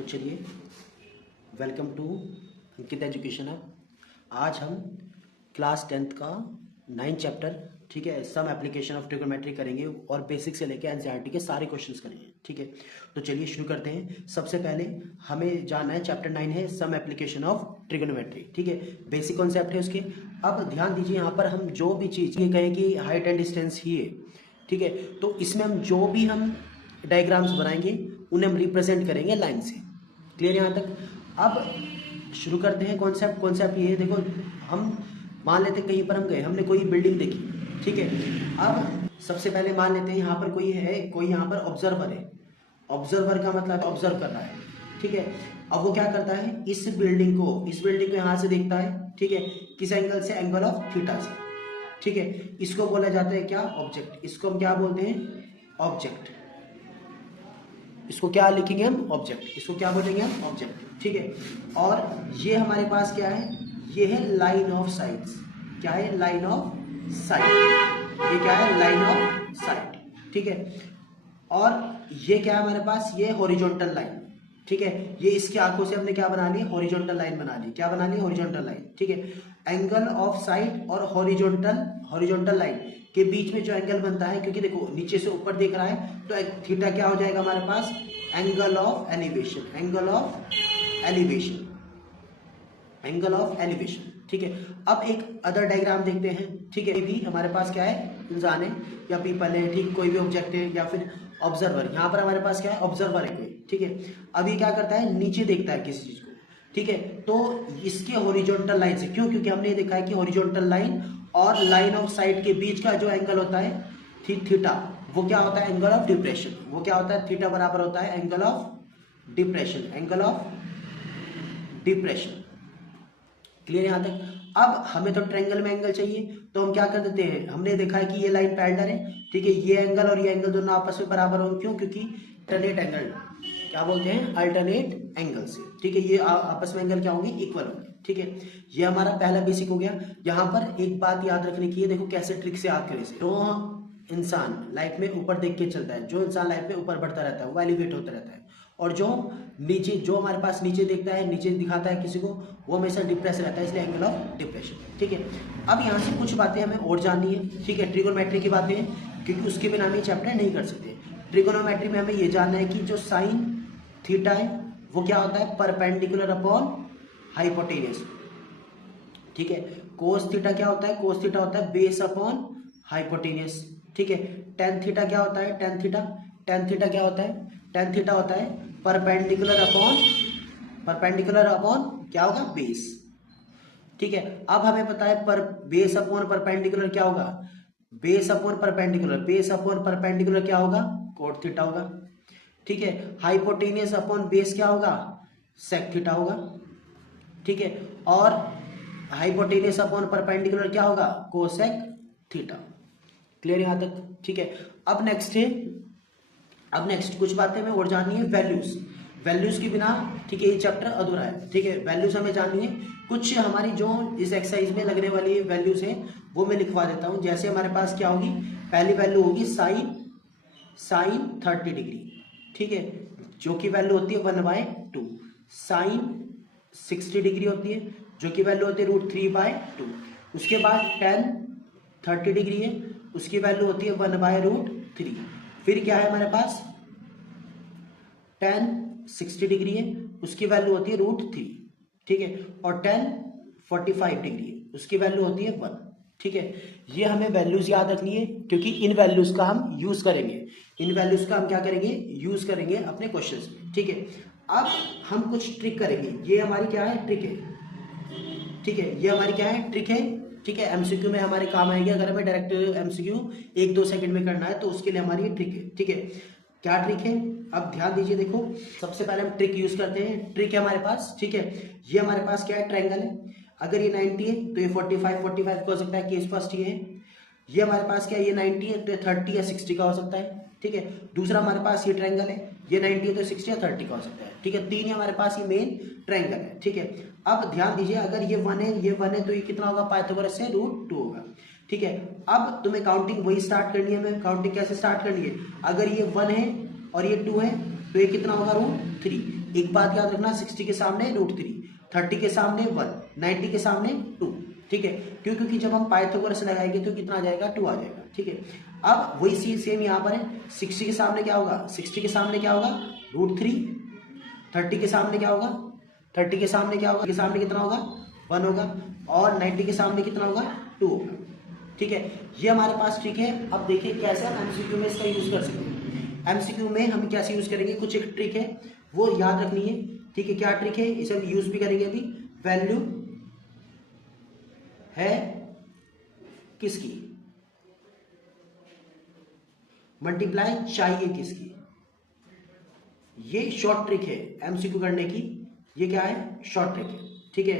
तो चलिए, welcome to Ankit education है। आज हम क्लास 10th का 9 चैप्टर, ठीक है, सम एप्लीकेशन ऑफ ट्रिगोनोमेट्री करेंगे और बेसिक से लेकर एनसीईआरटी के सारे क्वेश्चंस करेंगे। ठीक है, तो चलिए शुरू करते हैं। सबसे पहले हमें जानना है, चैप्टर 9 है सम एप्लीकेशन ऑफ ट्रिगोनोमेट्री। ठीक है, बेसिक कॉन्सेप्ट है उसके। अब ध्यान दीजिए, यहाँ पर हम जो भी चीज़ ये कहें कि हाइट एंड डिस्टेंस ही है, ठीक है, तो इसमें हम जो भी हम डायग्राम्स बनाएंगे उन्हें हम रिप्रेजेंट करेंगे लाइन से। क्लियर यहाँ तक? अब शुरू करते हैं। कॉन्सेप्ट ये है, देखो, हम मान लेते हैं कहीं पर हम गए, हमने कोई बिल्डिंग देखी, ठीक है। अब सबसे पहले मान लेते हैं यहाँ पर कोई है, कोई यहाँ पर ऑब्जर्वर है। ऑब्जर्वर का मतलब ऑब्जर्व कर रहा है, ठीक है। अब वो क्या करता है, इस बिल्डिंग को यहाँ से देखता है, ठीक है, किस एंगल से, एंगल ऑफ थीटा से, ठीक है। इसको बोला जाता है क्या, ऑब्जेक्ट। इसको हम क्या बोलते हैं, ऑब्जेक्ट। इसको क्या लिखेंगे हम, ऑब्जेक्ट। इसको क्या बोलेंगे हम, ऑब्जेक्ट, ठीक है। और ये हमारे पास क्या है, ये है लाइन ऑफ साइट्स। क्या है, लाइन ऑफ साइट। ये क्या है, लाइन ऑफ साइट, ठीक है। और ये क्या है हमारे पास, ये हॉरिजॉन्टल लाइन, ठीक है। ये इसकी आंखों से हमने क्या बना ली, हॉरिजॉन्टल लाइन बना ली। क्या बना ली, हॉरिजॉन्टल लाइन, ठीक है। एंगल ऑफ साइट और हॉरिजॉन्टल लाइन के बीच में जो एंगल बनता है, क्योंकि देखो नीचे से ऊपर देख रहा है, तो थीटा क्या हो जाएगा हमारे पास, angle of elevation. Angle of elevation, angle of elevation, ठीक है। अब एक अदर डायग्राम देखते हैं, ठीक है। भी हमारे पास क्या है, इंसान है या पीपल है, ठीक, कोई भी ऑब्जेक्ट है या फिर ऑब्जर्वर। यहाँ पर हमारे पास क्या है, ऑब्जर्वर है कोई, ठीक है। अब ये क्या करता है, नीचे देखता है किसी चीज को, ठीक है। तो इसके हॉरिजॉन्टल लाइन से, क्यों, क्योंकि हमने देखा है कि हॉरिजॉन्टल लाइन और लाइन ऑफ साइट के बीच का जो एंगल होता है थीटा, वो क्या होता है, एंगल ऑफ डिप्रेशन। वो क्या होता है, थीटा बराबर होता है angle of depression. Angle of depression, clear यहाँ तक? अब हमें तो ट्रायंगल में एंगल चाहिए, तो हम क्या कर देते हैं, हमने देखा है कि ये लाइन पैरेलल है, ठीक है। ये एंगल और ये एंगल दोनों आपस में बराबर होंगे, क्यों, क्योंकि अल्टरनेट एंगल, क्या बोलते हैं, अल्टरनेट एंगल से, ठीक है। ये आपस में एंगल क्या होंगे, इक्वल होंगे, ठीक है। ये हमारा पहला बेसिक हो गया। यहाँ पर एक बात याद रखने की है, देखो कैसे ट्रिक से याद करें। जो इंसान लाइफ में ऊपर देख के चलता है, जो इंसान लाइफ में ऊपर बढ़ता रहता है, वो एलिवेट होता रहता है। और जो नीचे, जो हमारे पास नीचे देखता है, नीचे दिखाता है किसी को, वो हमेशा डिप्रेस रहता है, इसलिए एंगल ऑफ डिप्रेशन, ठीक है। अब यहाँ से कुछ बातें हमें और जाननी है, ठीक है, ट्रिगोनोमेट्री की बातें हैं, क्योंकि उसके बिना हम ये चैप्टर नहीं कर सकते। ट्रिगोनोमेट्री में हमें ये जानना है कि जो साइन थीटा है वो क्या होता है, परपेंडिकुलर अपॉन हाइपोटेन्यूस, ठीक है। कोस थीटा क्या होता है, कोस थीटा होता है बेस अपॉन हाइपोटेन्यूस, ठीक है। टेन थीटा क्या होता है, टेन थीटा क्या होता है, टेन थीटा होता है परपेंडिकुलर अपॉन क्या होगा, बेस, ठीक है। अब हमें पता है पर बेस अपॉन परपेंडिकुलर क्या होगा, बेस अपॉन परपेंडिकुलर क्या होगा, कोट थीटा होगा, ठीक है। हाइपोटेन्यूस अपॉन बेस क्या होगा, सेक थीटा होगा, ठीक है। और हाइपोटेन्यूस अपॉन परपेंडिकुलर क्या होगा, कोसेक थीटा। क्लियर यहाँ तक? ठीक है। अब नेक्स्ट कुछ बातें हमें और जाननी है, वैल्यूज के बिना, ठीक है, ये चैप्टर अधूरा है, ठीक है। वैल्यूज हमें जाननी है। कुछ हमारी जो इस एक्सरसाइज में लगने वाली वैल्यूज है वो मैं लिखवा देता हूं। जैसे हमारे पास क्या होगी, पहली वैल्यू होगी साइन 30 डिग्री, ठीक है, जो कि वैल्यू होती है 1/2। साइन 60 डिग्री होती है, जो कि वैल्यू होती है √3/2। उसके बाद टेन 30 डिग्री है, उसकी वैल्यू होती है 1/√3। फिर क्या है हमारे पास, टेन 60 डिग्री है, उसकी वैल्यू होती है √3, ठीक है। और टेन 45 डिग्री है, उसकी वैल्यू होती है 1, ठीक है। ये हमें वैल्यूज याद रखनी है, क्योंकि इन वैल्यूज का हम यूज करेंगे, यूज करेंगे अपने क्वेश्चंस में, ठीक है। अब हम कुछ ट्रिक करेंगे, ये हमारी क्या है, ट्रिक है, ठीक है। ये हमारी क्या है, ट्रिक है, ठीक है। एमसीक्यू में हमारे काम आएगी, अगर हमें डायरेक्ट एमसीक्यू 1-2 सेकंड में करना है तो उसके लिए हमारी ये ट्रिक है, ठीक है। क्या ट्रिक है, अब ध्यान दीजिए। देखो, सबसे पहले हम ट्रिक यूज करते हैं। ट्रिक है हमारे पास, ठीक है। ये हमारे पास क्या है, ट्रायंगल है। अगर ये 90 है तो ये 45 का हो सकता है, केस फर्स्ट ये है। ये हमारे पास क्या है, ये 90 है तो 30 या 60 का हो सकता है, ठीक है। दूसरा हमारे पास ये ट्रायंगल है, ये 90 है तो 60 या 30 का हो सकता है, ठीक है। तीन ही हमारे पास ये मेन ट्रायंगल है, ठीक है। अब ध्यान दीजिए, अगर ये 1 है, ये 1 है, तो ये कितना होगा, पाइथागोरस से √2 होगा, ठीक है। अब तुम्हें काउंटिंग वही स्टार्ट करनी है। काउंटिंग कैसे स्टार्ट करनी है, अगर ये 1 है और ये 2 है तो ये कितना होगा, √3। एक बात याद रखना, 60 के सामने √3, 30 के सामने 1, 90 के सामने 2, ठीक है। क्यों? क्योंकि जब हम पाइथागोरस लगाएंगे तो कितना आ जाएगा, 2 आ जाएगा, ठीक है। अब वही चीज सेम यहाँ पर है, 60 के सामने क्या होगा, 60 के सामने क्या होगा, √3, 30 के सामने क्या होगा, 30 के सामने क्या होगा, के सामने कितना होगा, 1 होगा, और 90 के सामने कितना होगा, 2 होगा, ठीक है। ये हमारे पास ट्रिक है। अब देखिए कैसे हम एमसीक्यू में इसका यूज कर सकते हैं। एमसीक्यू में हम कैसे यूज करेंगे, कुछ एक ट्रिक है वो याद रखनी है, ठीक है। क्या ट्रिक है, इसे हम यूज भी करेंगे अभी। वैल्यू है किसकी, मल्टीप्लाई चाहिए किसकी। ये शॉर्ट ट्रिक है एमसीक्यू करने की, ये क्या है, शॉर्ट ट्रिक है, ठीक है।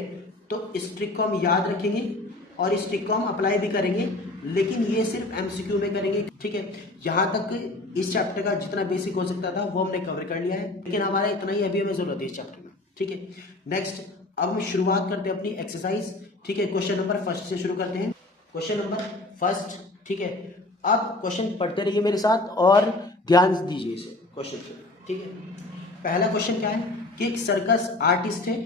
तो इस ट्रिक को हम याद रखेंगे और इस ट्रिक को हम अप्लाई भी करेंगे, लेकिन ये सिर्फ एमसीक्यू में करेंगे, ठीक है। यहां तक इस चैप्टर का जितना बेसिक हो सकता था वो हमने कवर कर लिया है, लेकिन हमारा इतना ही अभी हमें जरूरत है इस चैप्टर में, ठीक है। नेक्स्ट अब हम शुरुआत करते हैं अपनी एक्सरसाइज, ठीक है। क्वेश्चन नंबर फर्स्ट से शुरू करते हैं। क्वेश्चन नंबर फर्स्ट, ठीक है। अब क्वेश्चन पढ़ते रहिए मेरे साथ और ध्यान दीजिए इसे क्वेश्चन से, ठीक है। पहला क्वेश्चन क्या है कि एक सर्कस आर्टिस्ट है,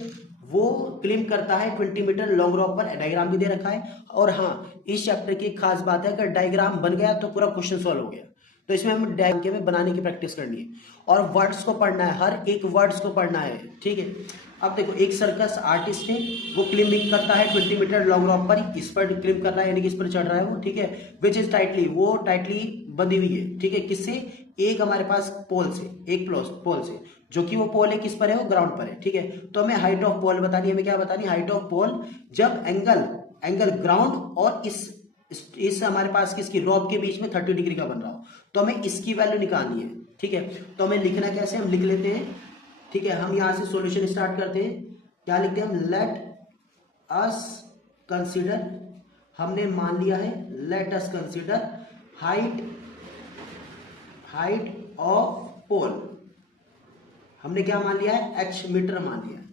वो क्लेम करता है 20 मीटर लॉन्ग रॉप पर, डायग्राम भी दे रखा है। और हाँ, इस चैप्टर की एक खास बात है, अगर डायग्राम बन गया तो पूरा क्वेश्चन सॉल्व हो गया। तो इसमें हमें डायग्राम में बनाने की प्रैक्टिस करनी है और वर्ड्स को पढ़ना है, हर एक वर्ड्स को पढ़ना है, ठीक है। अब देखो, एक सर्कस आर्टिस्ट है, वो क्लिम्बिंग करता है 20 मीटर लॉन्ग रॉक पर, इस पर क्लिम कर रहा है, यानी कि इस पर चढ़ रहा है वो, ठीक है। विच इज टाइटली, वो टाइटली बंधी हुई है, ठीक है। किससे, एक हमारे पास पोल से, एक पोल से, जो कि वो पोल है किस पर है, वो ग्राउंड पर है, ठीक है। तो हमें हाइट ऑफ पोल बतानी है, हमें क्या बतानी है, हाइट ऑफ पोल, जब एंगल ग्राउंड और इस हमारे पास किसकी रॉप के बीच में 30 डिग्री का बन रहा हो, तो हमें इसकी वैल्यू निकालनी है, ठीक है। तो हमें लिखना कैसे, हम लिख लेते हैं, ठीक है। हम यहां से सॉल्यूशन स्टार्ट करते हैं। क्या लिखते हैं हम, लेट अस कंसीडर, हमने मान लिया है, let us consider height of pole, हमने क्या मान लिया है, h मीटर मान लिया है।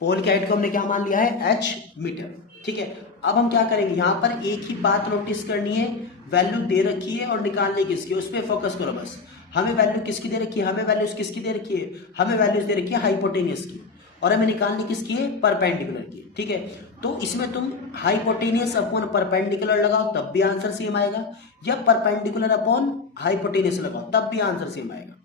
पोल की हाइट को हमने क्या मान लिया है, h मीटर, ठीक है। अब हम क्या करेंगे, यहां पर एक ही बात नोटिस करनी है, वैल्यू दे रखी है और निकालने किसकी, उस पर फोकस करो बस। हमें वैल्यू किसकी दे रखी है, हमें वैल्यूज किसकी दे रखी है, हमें वैल्यूज दे रखी है हाइपोटेनियस की, और हमें निकालनी किसकी है, परपेंडिकुलर की, ठीक है। तो इसमें तुम हाइपोटेनियस अपॉन परपेंडिकुलर लगाओ तब भी आंसर सेम आएगा, या परपेंडिकुलर अपॉन हाइपोटेनियस लगाओ तब भी आंसर सेम आएगा,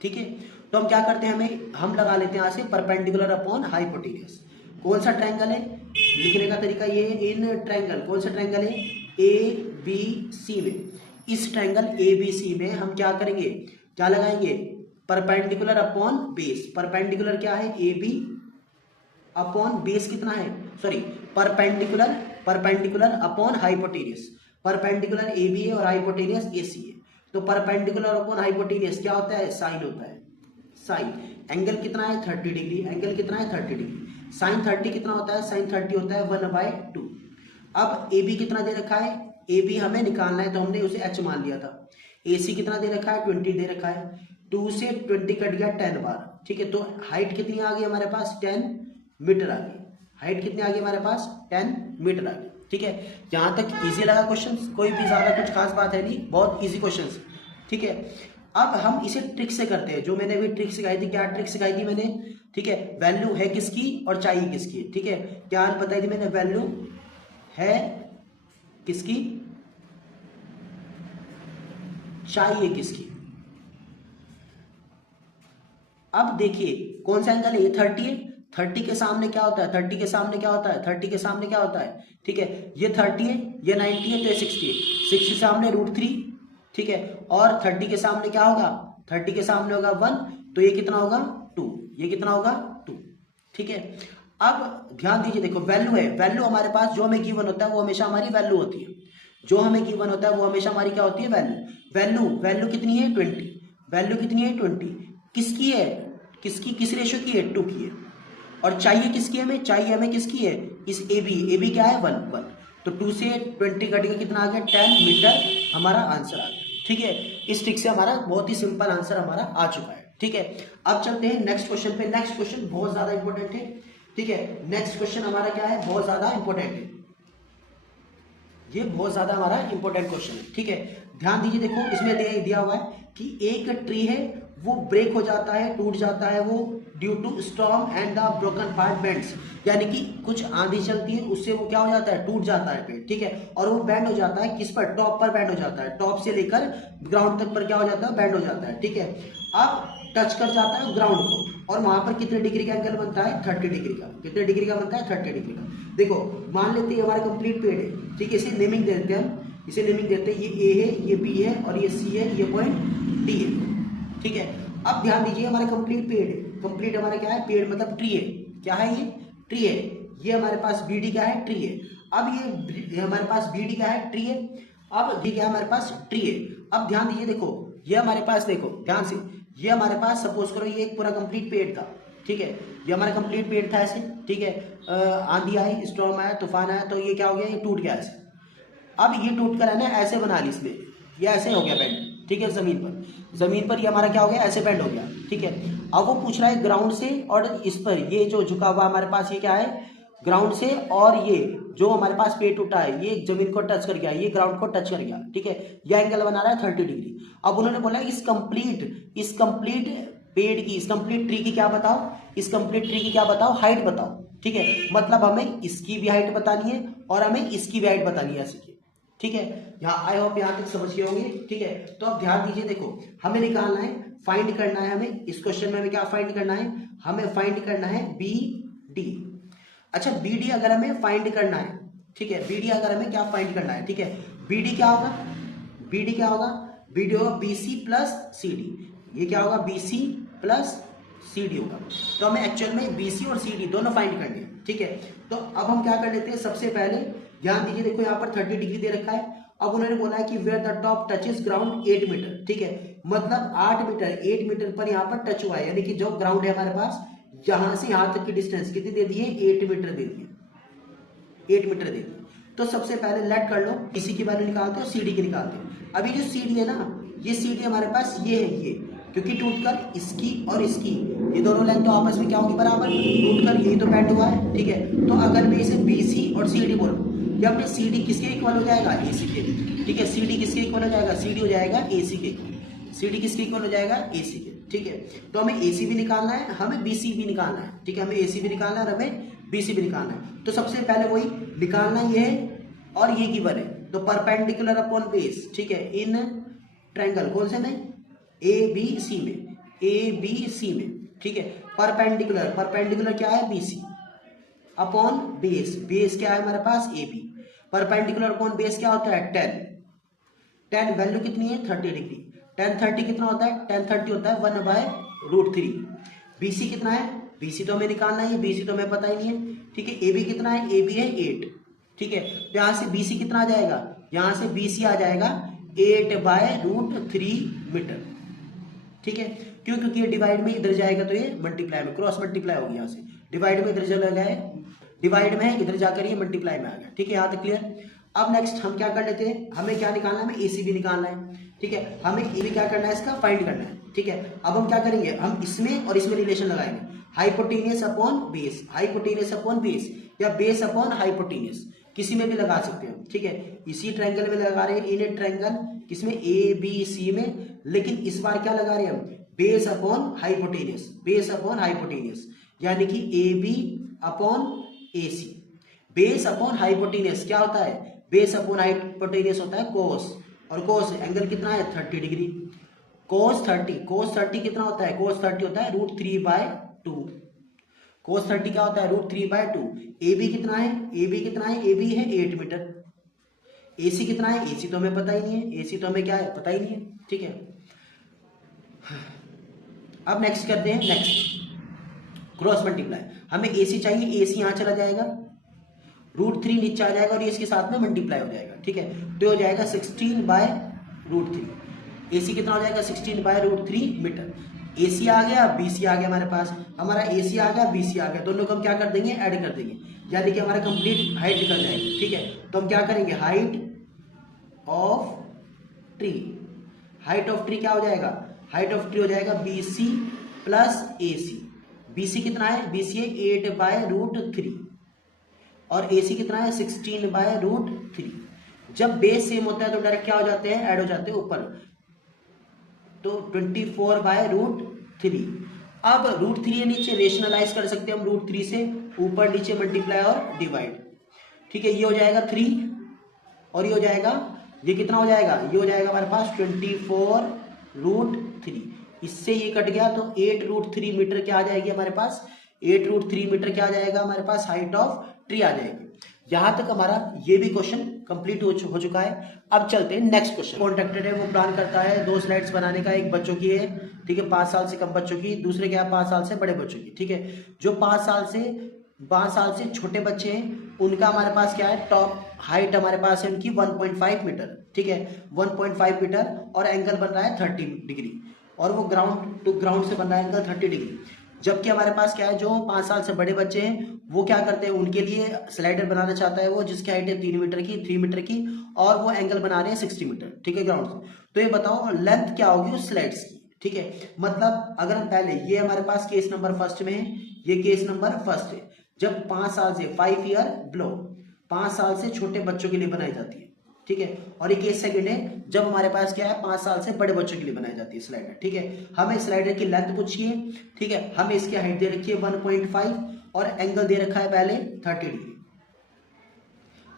ठीक है। तो हम क्या करते हैं, हम लगा लेते हैं यहाँ से परपेंडिकुलर अपॉन हाइपोटेनियस। कौन सा ट्रायंगल है, लिखने का तरीका ये है, इन ट्रायंगल, कौन सा ट्रायंगल है, ABC में, इस ट्रायंगल ABC में हम क्या करेंगे, क्या लगाएंगे, परपेंडिकुलर अपॉन बेस। परपेंडिकुलर क्या है, AB अपॉन बेस कितना है, sorry, perpendicular upon hypotenuse. Perpendicular AB है और हाइपोटेनियस AC है, तो परपेंडिकुलर अपॉन हाइपोटेनियस क्या होता है, साइन होता है, साइन। एंगल कितना है, 30 डिग्री, एंगल कितना है, 30 डिग्री। साइन 30 कितना होता है, साइन 30 होता है 1/2। अब AB कितना दे रखा है, AB हमें निकालना है, तो हमने उसे h मान लिया था। AC कितना दे रखा है, 20 दे रखा है, 2 से 20 कट गया 10 बार, ठीक है। तो हाइट कितनी आ गई हमारे पास, 10 मीटर आ गई। हाइट कितनी आ गई हमारे पास, 10 मीटर आ गई, ठीक है। यहां तक इजी लगा क्वेश्चन, कोई भी ज्यादा कुछ खास बात है नहीं, बहुत इजी क्वेश्चन, ठीक है। अब हम इसे ट्रिक से करते हैं, जो मैंने अभी ट्रिक सिखाई थी, क्या ट्रिक सिखाई थी मैंने, ठीक है। वैल्यू है किसकी और चाहिए किसकी, ठीक है। क्या बताई थी मैंने, वैल्यू है किसकी, चाहिए किसकी। अब देखिए कौन सा एंगल है, ये 30 है, 30 के सामने क्या होता है, 30 के सामने क्या होता है, 30 के सामने क्या होता है, ठीक है। ये 30 है, ये 90 है, तो ये 60 है, 60 के सामने √3, ठीक है। और 30 के सामने क्या होगा, 30 के सामने होगा 1, तो ये कितना होगा 2, ये कितना होगा 2, ठीक है। अब ध्यान दीजिए, देखो वैल्यू है, वैल्यू हमारे पास जो हमें गिवन होता है वो हमेशा हमारी वैल्यू होती है, जो हमें गिवन होता है वो हमेशा हमारी क्या होती है, वैल्यू कितनी है 20, वैल्यू कितनी है 20, किसकी है, किस रेशो की है, 2 की है। और चाहिए किसकी हमें, चाहिए हमें किसकी है, इस AB क्या है 1, तो 2 से 20 कट गया, कितना आ गया 10 मीटर, हमारा आंसर आ गया, ठीक है। इस ट्रिक से हमारा बहुत ही सिंपल आंसर हमारा आ चुका है, ठीक है। अब चलते हैं नेक्स्ट क्वेश्चन पे। नेक्स्ट क्वेश्चन बहुत ज्यादा इंपॉर्टेंट है, ठीक है। नेक्स्ट क्वेश्चन हमारा क्या है, बहुत ज्यादा इंपॉर्टेंट है, ये बहुत ज्यादा हमारा इंपॉर्टेंट क्वेश्चन है, ठीक है। ध्यान दीजिए, देखो इसमें दिया हुआ है कि एक ट्री है, वो ब्रेक हो जाता है, टूट जाता है वो due to storm and the broken part bends, यानी कि कुछ आंधी चलती है उससे वो क्या हो जाता है, टूट जाता है पेड़, ठीक है। और वो बैंड हो जाता है किस पर, टॉप पर बैंड हो जाता है, टॉप से लेकर ग्राउंड तक पर क्या हो जाता है, बैंड हो जाता है, ठीक है। अब टच कर जाता है ग्राउंड को और वहां पर कितने डिग्री का एंगल बनता है, 30 डिग्री का। कितने डिग्री का बनता है, 30 डिग्री का। देखो मान लेते हैं हमारा कंप्लीट पेड़ है, ठीक है, इसे नेमिंग दे देते हैं हम, इसे नेमिंग देते हैं, ये ए है, ये बी है और ये सी है, ये पॉइंट डी है, ठीक है। अब ध्यान दीजिए हमारा कंप्लीट पेड़ है, कंप्लीट हमारा क्या है, पेड़ मतलब ट्री है, क्या है ये, ट्री है। ये हमारे पास बी डी क्या है, ट्री है। अब ये हमारे पास बी डी क्या है, ट्री है। अब डी क्या है हमारे पास, ट्री है। अब ध्यान दीजिए, देखो ये हमारे पास, देखो ध्यान से, ये हमारे पास सपोज करो ये एक पूरा कंप्लीट पेड़ था, ठीक है, ये हमारा कंप्लीट पेड़ था ऐसे, ठीक है। आंधी आई, स्टॉर्म आया, तूफान आया, तो ये क्या हो गया, ये टूट गया ऐसे। अब ये टूट कर है ना ऐसे बना ली इसमें, ये ऐसे हो गया बैंड, ठीक है। जमीन पर ये हमारा क्या हो गया, ऐसे बैंड हो गया, ठीक है। अब वो पूछ रहा है ग्राउंड से और इस पर, ये जो झुका हुआ हमारे पास ये क्या है, ग्राउंड से, और ये जो हमारे पास पेड़ टूटा है ये जमीन को टच कर गया, ये ग्राउंड को टच कर गया, ठीक है। यह एंगल बना रहा है 30 डिग्री। अब उन्होंने बोला इस कंप्लीट पेड़ की, इस कंप्लीट ट्री की क्या बताओ, इस कंप्लीट ट्री की क्या बताओ, हाइट बताओ, ठीक है। मतलब हमें इसकी भी हाइट बतानी है और हमें इसकी भी हाइट बतानी है ऐसे की, ठीक है। यहाँ आई होप यहाँ तक समझ गए होंगे, ठीक है। तो अब ध्यान दीजिए, देखो हमें निकालना है, फाइंड करना है हमें, इस क्वेश्चन में हमें क्या फाइंड करना है, हमें फाइंड करना है बी डी। अच्छा बी डी अगर हमें फाइंड करना है, ठीक है, बी डी अगर हमें क्या फाइंड करना है, ठीक है, बी डी क्या होगा, बी डी क्या होगा, बी डी होगा B C plus C D. ये क्या होगा, B C plus C D होगा। तो हमें एक्चुअल में बी सी और सी डी दोनों फाइंड करने हैं, ठीक है। तो अब हम क्या कर लेते हैं, सबसे पहले ध्यान दीजिए, देखो यहाँ पर 30 डिग्री दे रखा है। अब उन्होंने बोला है कि where the top touches ground 8 metre, ठीक है, मतलब 8 मीटर पर यहाँ पर टच हुआ है, यानी कि जो ग्राउंड है हमारे पास यहां से यहां तक की डिस्टेंस कितनी दे दी है, 8 मीटर दे दी है, 8 मीटर दे दी। तो सबसे पहले लेट कर लो, इसी की वैल्यू निकालते हो, सीडी की निकालते हो। अभी जो सीडी है ना, ये सीडी हमारे पास ये है, ये क्योंकि टूटकर इसकी और इसकी ये दोनों लाइन तो आपस में क्या होगी, बराबर, टूटकर यही तो बैंड हुआ है, ठीक है। तो अगर मैं इसे बीसी और सीडी बोलूं, या अपने सीडी किसके इक्वल हो जाएगा, एसी के, ठीक है। सीडी किसके इक्वल हो जाएगा, सीडी हो जाएगा एसी के, सीडी किसके इक्वल हो जाएगा, एसी के, ठीक है। तो हमें एसी भी निकालना है, हमें बीसी भी निकालना है, ठीक है, हमें एसी भी निकालना है और हमें बीसी भी निकालना है। तो सबसे पहले वही निकालना ये है और ये गिवन है, तो परपेंडिकुलर अपॉन बेस, ठीक है, इन ट्रायंगल कौन से में, ए बी सी में, ए बी सी में, ठीक है। परपेंडिकुलर क्या है, बीसी अपॉन बेस, बेस क्या है हमारे पास, A B. Perpendicular upon base क्या होता है, 10 वैल्यू कितनी है, 30 डिग्री। 10 30 कितना होता है, 10 30 होता है 1/√3। बीसी कितना है, बीसी तो हमें निकालना है, बीसी तो हमें पता ही नहीं है, ठीक है। ए बी कितना है, ए बी है 8, ठीक है। तो यहां से बीसी कितना आ जाएगा, यहां से बीसी आ जाएगा 8/√3 मीटर, ठीक है। क्यों, क्योंकि ये डिवाइड में इधर जाएगा तो ये मल्टीप्लाई में, क्रॉस मल्टीप्लाई होगी, यहाँ से डिवाइड में इधर चला गया, डिवाइड में है इधर जाकर ये मल्टीप्लाई में आ गया, ठीक है। यहाँ तक क्लियर। अब नेक्स्ट हम क्या कर लेते हैं, हमें क्या निकालना है, हमें एसी भी निकालना है, ठीक है। हमें ए भी क्या करना है, इसका फाइंड करना है, ठीक है। अब हम क्या करेंगे, हम इसमें और इसमें रिलेशन लगाएंगे, hypotenuse upon base, hypotenuse upon base, या बेस अपॉन हाइपोटेनियस, किसी में भी लगा सकते हैं, ठीक है। इसी ट्रायंगल में लगा रहे हैं, इन ए ट्रायंगल, किसमें, ए बी सी में, लेकिन इस बार क्या लगा रहे हैं हम, base upon hypotenuse, base upon hypotenuse, यानी कि A B upon A C. Base upon hypotenuse क्या होता है, बेस अपॉन हाइपोटेनियस होता है कोस, और कोस एंगल कितना है, 30 डिग्री। कोस 30 कितना होता है, कोस 30 होता है √3/2। कोस 30 क्या होता है, √3/2। ए बी कितना है, ए बी कितना है, ए बी है 8 मीटर। एसी कितना है, एसी तो हमें पता ही नहीं है, एसी तो हमें क्या है, पता ही नहीं है, ठीक है। अब नेक्स्ट करते हैं, नेक्स्ट क्रॉस मल्टीप्लाई। हमें एसी चाहिए, एसी यहां चला जाएगा, √3 नीचे आ जाएगा और ये इसके साथ में मल्टीप्लाई हो जाएगा, ठीक है। तो हो जाएगा 16/√3। एसी कितना हो जाएगा, 16/√3 मीटर। एसी आ गया, बीसी आ गया, हमारे पास हमारा एसी आ गया, बीसी आ गया, दोनों को हम क्या कर देंगे, ऐड कर देंगे, यानी कि हमारा कंप्लीट हाइट निकल जाएगी, ठीक है। तो हम क्या करेंगे, height of tree, height of tree क्या हो जाएगा, हाइट ऑफ ट्री हो जाएगा बीसी प्लस एसी। बीसी कितना है, बीसी है 8/√3 और एसी कितना है 16/√3। जब बेस सेम होता है तो डायरेक्ट क्या हो जाते हैं, ऐड हो जाते हैं ऊपर, तो 24/√3। अब रूट 3 है नीचे, रेशनलाइज कर सकते हैं हम रूट 3 से, ऊपर नीचे मल्टीप्लाई और डिवाइड, ठीक है। ये हो जाएगा 3 और ये हो जाएगा, ये कितना हो जाएगा, ये हो जाएगा हमारे पास 24 रूट 3, इससे ये कट गया तो 8 रूट 3 मीटर क्या आ जाएगी हमारे पास, 8 रूट 3 मीटर क्या आ जाएगा हमारे पास, हाइट ऑफ ट्री आ जाएगी। यहां तक हमारा ये भी क्वेश्चन कंप्लीट हो चुका है। अब चलते हैं नेक्स्ट क्वेश्चन। कॉन्ट्रैक्टर है वो प्लान करता है 2 स्लाइड्स बनाने का, एक बच्चों की है, ठीक है, 5 साल से कम बच्चों की, दूसरे क्या है 5 साल से बड़े बच्चों की, ठीक है। जो 5 साल से छोटे बच्चे हैं उनका हमारे पास क्या है, टॉप हाइट हमारे पास है उनकी 1.5 मीटर, ठीक है, 1.5 मीटर, और एंगल बन रहा है 30 डिग्री, और वो ग्राउंड टू ग्राउंड से बन रहा है एंगल 30 डिग्री। जबकि हमारे पास क्या है, जो 5 साल से बड़े बच्चे हैं वो क्या करते हैं, उनके लिए स्लाइडर बनाना चाहता है वो, जिसकी हाइट है 3 मीटर की, और वो एंगल बना रहे हैं 60 मीटर, ठीक है, ग्राउंड से। तो ये बताओ लेंथ क्या होगी उस स्लाइड्स की, ठीक है। मतलब अगर हम पहले, ये हमारे पास केस नंबर फर्स्ट में है, ये केस नंबर फर्स्ट है, जब 5 साल से 5 ईयर बिलो, 5 साल से छोटे बच्चों के लिए बनाई जाती है, ठीक है। और ये केस सेकंड है, जब हमारे पास क्या है 5 साल से बड़े बच्चों के लिए बनाई जाती है स्लाइडर, ठीक है। हमें स्लाइडर की लेंथ पूछिए, ठीक है, हमें इसकी हाइट दे रखी है 1.5 और एंगल दे रखा है पहले 30 डिग्री,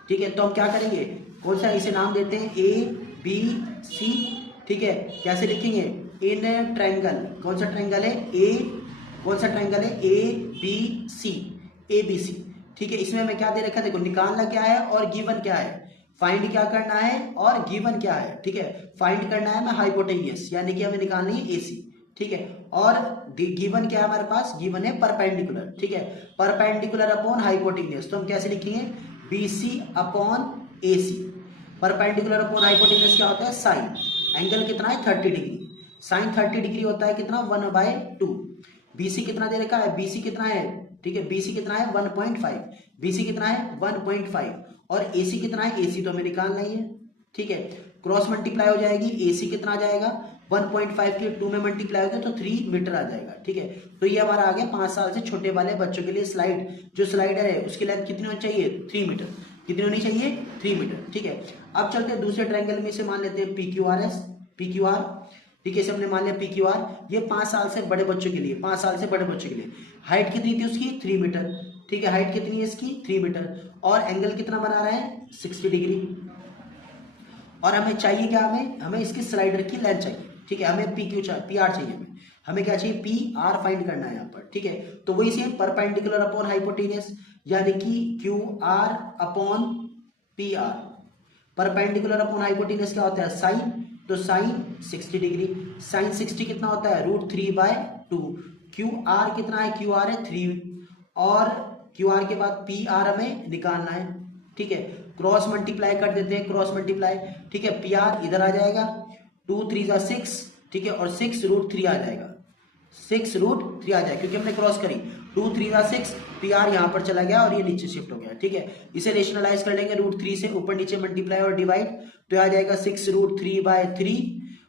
ठीक है। तो हम क्या करेंगे, कौन सा इसे नाम देते हैं ABC, ठीक है। कैसे लिखेंगे, इन ट्रायंगल, कौन सा ट्रायंगल है कौन सा ट्रायंगल है ABC, ठीक है। इसमें हमें क्या दे रखा है, देखो निकालना क्या है और गिवन क्या है, फाइंड क्या करना है और गिवन क्या है, ठीक है। फाइंड करना है हमें हाइपोटेन्यूस, यानी कि हमें निकालनी है AC, ठीक है। और गिवन क्या है हमारे पास, गिवन है परपेंडिकुलर, ठीक है, परपेंडिकुलर अपॉन हाइपोटेन्यूस। तो हम कैसे लिखेंगे, BC upon AC। Perpendicular upon hypotenuse क्या होता है, साइन, एंगल कितना है 30 डिग्री, साइन 30 डिग्री होता है कितना 1/2। BC कितना दे रखा है, BC कितना है, ठीक है, BC कितना है 1.5, BC कितना है 1.5, और AC कितना है, AC तो हमें निकालना ही है, ठीक है। क्रॉस मल्टीप्लाई हो जाएगी, AC कितना आ जाएगा 1.5 के 2 में मल्टीप्लाई होगा तो 3 मीटर आ जाएगा, ठीक है। तो ये हमारा आ गया 5 साल से छोटे वाले बच्चों के लिए स्लाइड, जो स्लाइडर है उसकी लेंथ कितनी होनी चाहिए, 3 मीटर, कितनी होनी चाहिए 3 मीटर, ठीक है। अब चलते हैं दूसरे ट्रायंगल में, इसे मान लेते हैं PQR, ठीक है, इसे हमने मान लिया PQR। ये 5 साल से बड़े बच्चों के लिए, 5 साल से बड़े बच्चों के लिए हाइट कितनी थी उसकी 3 मीटर, ठीक है, हाइट कितनी है इसकी 3 मीटर, और एंगल कितना बना रहा है 60 डिग्री। और हमें चाहिए क्या, हमें इसकी स्लाइडर की लेंथ चाहिए, ठीक है, हमें PR चाहिए, हमें क्या चाहिए PR फाइंड करना है यहाँ पर, ठीक है। तो वही से परपेंडिकुलर अपॉन हाइपोटेन्यूस, यानी कि QR upon PR, perpendicular upon hypotenuse क्या होता है साइन, तो साइन 60 डिग्री, साइन 60 कितना होता है √3/2, QR कितना है, QR है 3, और QR के बाद PR हमें निकालना है, ठीक है। क्रॉस मल्टीप्लाई कर देते हैं, क्रॉस मल्टीप्लाई, ठीक है, PR इधर आ जाएगा, 2 3 6, ठीक है, और 6 √3 आ जाएगा, 6 √3 आ जाएगा, क्योंकि हमने क्रॉस करी, 2 3 6, PR यहाँ पर चला गया और ये नीचे शिफ्ट हो गया, ठीक है। इसे रेशनलाइज कर लेंगे, √3 से ऊपर नीचे मल्टीप्लाई और डिवाइड, तो आ जाएगा 6 √3/3,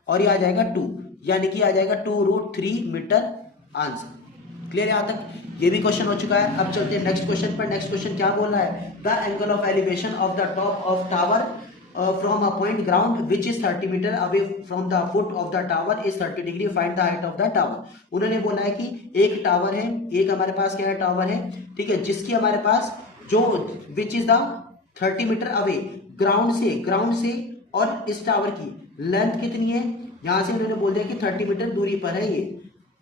और ये आ जाएगा 2, यानी कि आ जाएगा 2 √3 मीटर आंसर। क्लियर यहाँ तक, ये भी क्वेश्चन हो चुका है। अब चलते हैं नेक्स्ट क्वेश्चन पर। नेक्स्ट क्वेश्चन क्या बोल रहा है, the angle of elevation of the top of tower from a point ground which is 30 metre away from the foot of the tower is 30 degree, find the height of the tower. उन्होंने बोला है कि एक tower है, एक हमारे पास क्या है टावर है, ठीक है, जिसकी हमारे पास जो which is the 30 metre away ground से और इस टावर की लेंथ कितनी है, यहां से उन्होंने बोल दिया कि 30 मीटर दूरी पर है ये,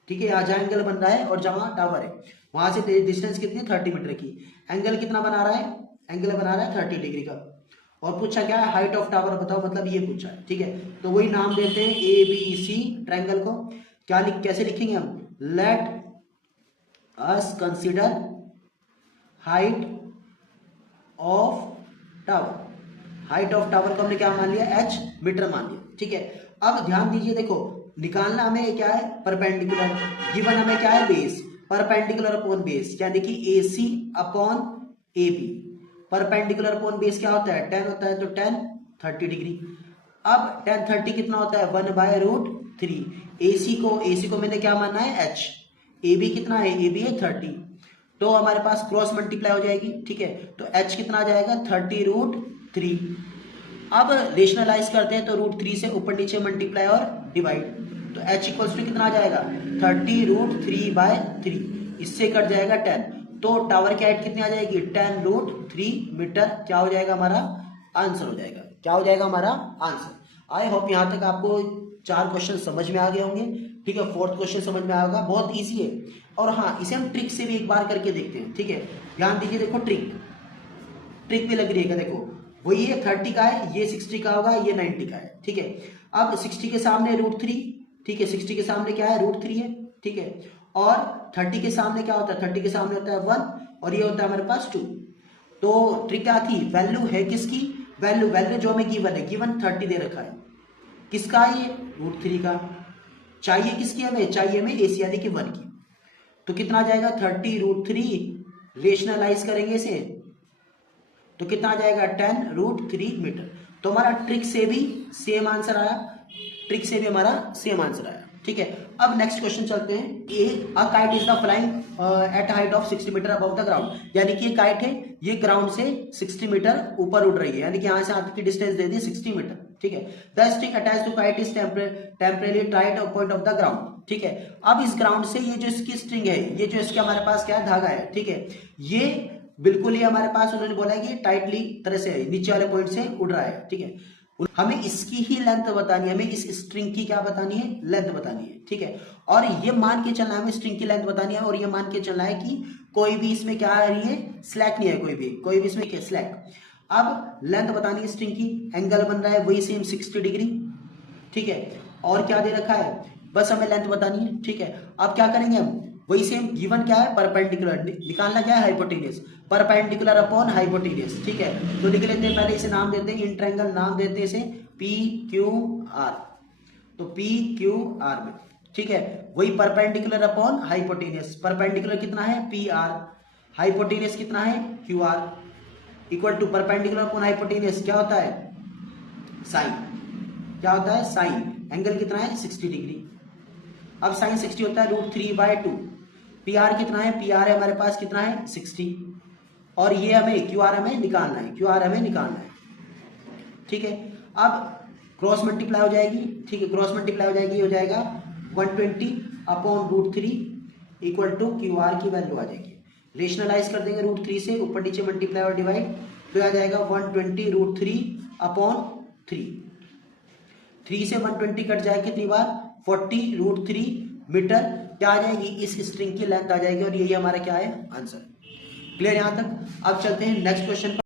ठीक है। यहाँ जहाँ एंगल बन रहा है और जहां टावर है वहां से डिस्टेंस कितनी है 30 मीटर की। एंगल कितना बना रहा है, एंगल बना रहा है 30 डिग्री का, और पूछा क्या है हाइट ऑफ टावर बताओ, मतलब ये पूछा है, ठीक है। तो वही नाम देते हैं ABC ट्रायंगल को, क्या कैसे लिखेंगे हम, let us consider height of tower. Height of tower को हमने क्या मान लिया, H मीटर मान लिया, ठीक है। अब ध्यान दीजिए, देखो निकालना हमें क्या है परपेंडिकुलर, गिवन हमें क्या है बेस, परपेंडिकुलर अपॉन बेस, यानी कि AC upon AB। Perpendicular upon base क्या होता है 10 होता है, तो 10 30 डिग्री। अब 10 30 कितना होता है 1/√3। AC को मैंने क्या माना है H, AB कितना है, AB है 30, तो हमारे पास क्रॉस मल्टीप्लाई हो जाएगी, ठीक है। तो H कितना आ जाएगा 30 √3। अब रेशनलाइज करते हैं, तो √3 से ऊपर नीचे मल्टीप्लाई और डिवाइड, तो h इक्वल्स टू कितना आ जाएगा 30√3/3, इससे कट जाएगा 10, तो टावर की हाइट कितनी आ जाएगी 10√3 मीटर। क्या हो जाएगा हमारा आंसर, हो जाएगा क्या हो जाएगा हमारा आंसर। आई होप यहाँ तक आपको 4 क्वेश्चन समझ में आ गए होंगे, ठीक है। 4th क्वेश्चन समझ में आएगा, बहुत इजी है। और हाँ, इसे हम ट्रिक से भी एक बार करके देखते हैं, ठीक है। ध्यान दीजिए, देखो ट्रिक भी लग रही है, देखो वही है 30 का है, ये 60 का होगा, ये 90 का है, ठीक है। अब 60 के सामने √3, ठीक है, 60 के सामने क्या है √3 है, ठीक है। और 30 के सामने क्या होता है, 30 के सामने होता है 1 और ये होता है हमारे पास 2। तो ट्रिक क्या थी, वैल्यू है किसकी, वैल्यू जो हमें गिवन है, गिवन 30 दे रखा है, किसका है ये √3 का, चाहिए किसकी हमें, चाहिए हमें AC यानी कि 1 की। तो कितना आ जाएगा 30√3, रेशनलाइज करेंगे इसे तो कितना आ जाएगा 10√3 मीटर। तो हमारा ट्रिक से भी सेम आंसर आया, ट्रिक से भी हमारा सेम आंसर आया, ठीक है। अब नेक्स्ट क्वेश्चन चलते हैं। A kite is the flying at height of 60 metre above the ground, यानी कि ये काइट है, ये ग्राउंड से 60 मीटर ऊपर उड़ रही है, यानी कि यहाँ से हाथ की डिस्टेंस दे दी 60 मीटर, ठीक है। The string attach to kite is temporarily tied point of the ground, ठीक है। अब इस ग्राउंड से ये जो इसकी स्ट्रिंग है, ये जो इसके हमारे पास क्या धागा है, ठीक है, ये बिल्कुल ही हमारे पास उन्होंने बोला है कि टाइटली तरह से नीचे वाले पॉइंट से उड़ रहा है, ठीक है। हमें इसकी ही लेंथ बतानी है, हमें इस स्ट्रिंग की क्या बतानी है, लेंथ बतानी है, ठीक है। और ये मान के चलना है, हमें स्ट्रिंग की लेंथ बतानी है, और ये मान के चलना है कि कोई भी इसमें क्या आ रही है, स्लैक नहीं है, कोई भी इसमें क्या स्लैक। अब लेंथ बतानी है स्ट्रिंग की, एंगल बन रहा है वही सेम 60 डिग्री, ठीक है। और क्या दे रखा है, बस हमें लेंथ बतानी है, ठीक है। अब क्या करेंगे हम, वही सेम गिवन क्या है, परपेंडिकुलर निकालना क्या है, हाइपोटेन्यूज, परपेंडिकुलर अपॉन हाइपोटेन्यूज, ठीक है। तो लिख लेते हैं, पहले इसे नाम देते हैं इन ट्रायंगल, नाम देते हैं इसे PQR, तो PQR में, ठीक है। वही परपेंडिकुलर अपॉन हाइपोटेन्यूज, परपेंडिकुलर कितना है PR, हाइपोटेन्यूज कितना है QR, equal to perpendicular upon hypotenuse क्या होता है साइन, क्या होता है साइन, एंगल कितना है 60 डिग्री। अब साइन 60 होता है √3/2, PR कितना है, PR है हमारे पास कितना है 60, और ये हमें QR हमें निकालना है, QR हमें निकालना है, ठीक है। अब क्रॉस मल्टीप्लाई हो जाएगी, ठीक है, क्रॉस मल्टीप्लाई हो जाएगी, हो जाएगा 120/√3 इक्वल टू QR की वैल्यू आ जाएगी। रेशनलाइज कर देंगे √3 से, ऊपर नीचे मल्टीप्लाई और डिवाइड, तो आ जाएगा 120√3/3, 3 से 120 कट जाए कितनी बार 40√3 मीटर, क्या आ जाएगी, इस स्ट्रिंग की लेंथ आ जाएगी, और यही हमारा क्या है आंसर। क्लियर यहाँ तक। अब चलते हैं नेक्स्ट क्वेश्चन पर।